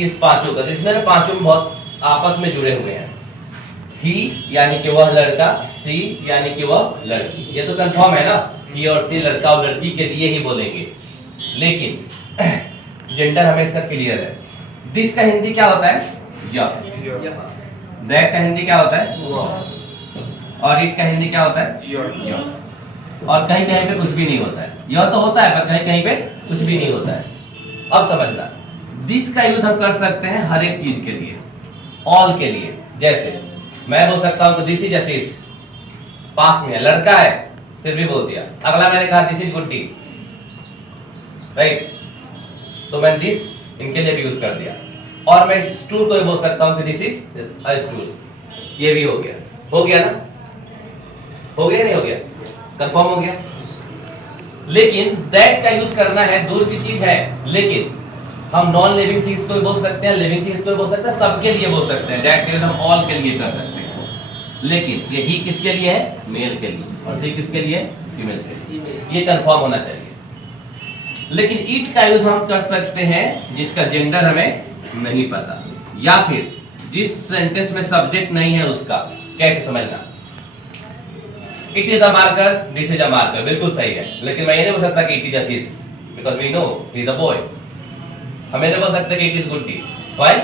किस पांचों का, तो इसमें पांचों में बहुत आपस में जुड़े हुए हैं। ही यानी कि वह लड़का, सी यानी कि वह लड़की, ये तो कंफर्म है ना, ही और सी लड़का और लड़की के लिए ही बोलेंगे। लेकिन जेंडर हमें इसका क्लियर है। दिस का हिंदी क्या होता है? यह। दैट का हिंदी क्या होता है? वह। और इट का हिंदी क्या होता है? यह। और कहीं कहीं पे कुछ भी नहीं होता है। यह तो होता है पर कहीं कहीं पे कुछ भी नहीं होता है। अब समझना, दिस का यूज हम कर सकते हैं हर एक चीज के लिए, ऑल के लिए। जैसे मैं बोल सकता हूं कि दिस इज असीस, पास में है, लड़का है, फिर भी बोल दिया। अगला मैंने कहा दिस इज गुड्डी, राइट, तो मैं दिस इनके लिए भी यूज कर दिया। और मैं स्टूल को भी बोल सकता हूं कि दिस इज अ स्टूल, ये भी हो गया। हो गया ना? हो गया नहीं हो गया? कंफर्म हो गया। लेकिन दैट का यूज करना है, दूर की चीज है, लेकिन हम नॉन लिविंग थिंग्स को भी बोल सकते हैं, लिविंग थिंग्स को भी बोल सकते हैं, सबके लिए बोल सकते हैं। दैट का यूज हम ऑल के लिए कर सकते हैं। लेकिन ये ही किसके लिए है? मेल के लिए। और सी किसके लिए? फीमेल के लिए। ये कंफर्म होना चाहिए। लेकिन इट का यूज हम कर सकते हैं जिसका जेंडर हमें नहीं पता, या फिर जिस सेंटेंस में सब्जेक्ट नहीं है उसका। कैसे समझना? It is a marker, this is a marker, बिल्कुल सही है। लेकिन मैं ये नहीं बोल सकता कि it is a sis, because we know he is a boy. हमें नहीं बोल सकते कि it is Guddi, why?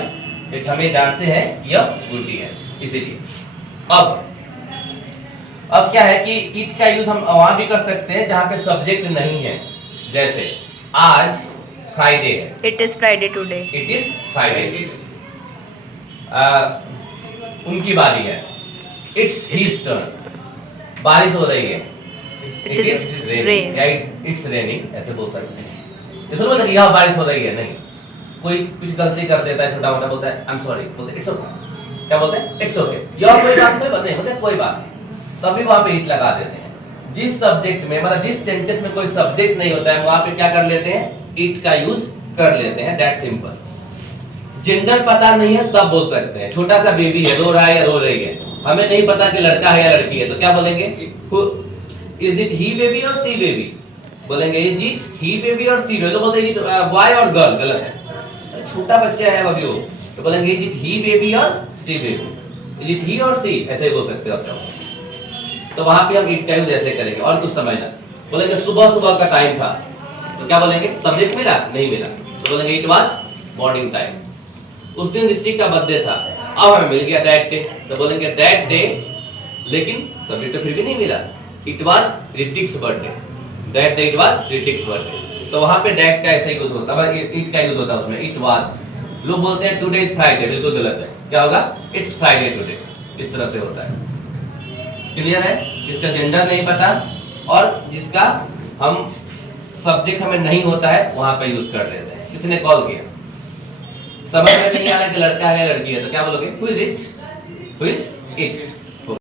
It हम ये जानते हैं यह गुड्डी है, इसीलिए। अब क्या है कि इट का यूज हम वहां भी कर सकते हैं जहां पे सब्जेक्ट नहीं है। जैसे आज फ्राइडे है, it is Friday today. It is Friday. उनकी बारी है, इट्स हिज टर्न। बारिश हो रही है, इट इज रेनिंग, या इट्स रेनिंग, ऐसे बोल सकते हैं। ये समझ यह बारिश हो रही है, नहीं। कोई कुछ गलती कर देता है, छोटा मोटा, बोलता है आई एम सॉरी, बोलते हैं इट्स ओके। क्या बोलते हैं? It's okay. यह कोई बात नहीं, बोलते कोई बात नहीं, तभी वहां पे इट लगा देते हैं। जिस सब्जेक्ट में, मतलब जिस सेंटेंस में कोई सब्जेक्ट नहीं होता है, वहां पे क्या कर लेते हैं? इट का यूज कर लेते हैं। That simple. जेंडर पता नहीं है तब बोल सकते हैं। छोटा सा बेबी है, रो रहा है या रो रही है, हमें नहीं पता कि लड़का है या लड़की है, तो क्या बोलेंगे? इज इट ही बेबी और सी बेबी? बोलेंगे इज इट ही बेबी और सी बेबी। तो बोलते हैं इज इट बॉय और गर्ल, गलत है। छोटा बच्चा है अभी वो, तो बोलेंगे इज इट ही बेबी और सी बेबी, इज इट ही और सी, ऐसे ही बोल सकते हो आप चाहो। तो वहां पे हम इट का यूज ऐसे करेंगे। और कुछ समझना, बोलेंगे सुबह सुबह का टाइम था, तो क्या बोलेंगे? सब्जेक्ट मिला? नहीं मिला, तो बोलेंगे इट वाज मॉर्निंग टाइम। उस दिन ऋतिक का बर्थडे था, अब हमें मिल गया दैट डे, तो बोलेंगे दैट डे, लेकिन सब्जेक्ट तो फिर भी नहीं मिला। It was Hrithik's birthday, that day it was Hrithik's birthday. तो वहां पे दैट का ऐसे यूज होता है, इट का यूज होता है उसमें, इट वाज। लोग बोलते हैं टुडे इज फ्राइडे, बिल्कुल गलत है। क्या होगा? इट्स फ्राइडे टुडे, इस तरह से होता है। क्लियर है? जिसका जेंडर नहीं पता और जिसका हम सब्जेक्ट हमें नहीं होता है, वहां पे यूज कर लेते हैं। किसी ने कॉल किया, समझ में नहीं आ रहा कि लड़का है या लड़की है, तो क्या बोलोगे? Who is it? Who is it?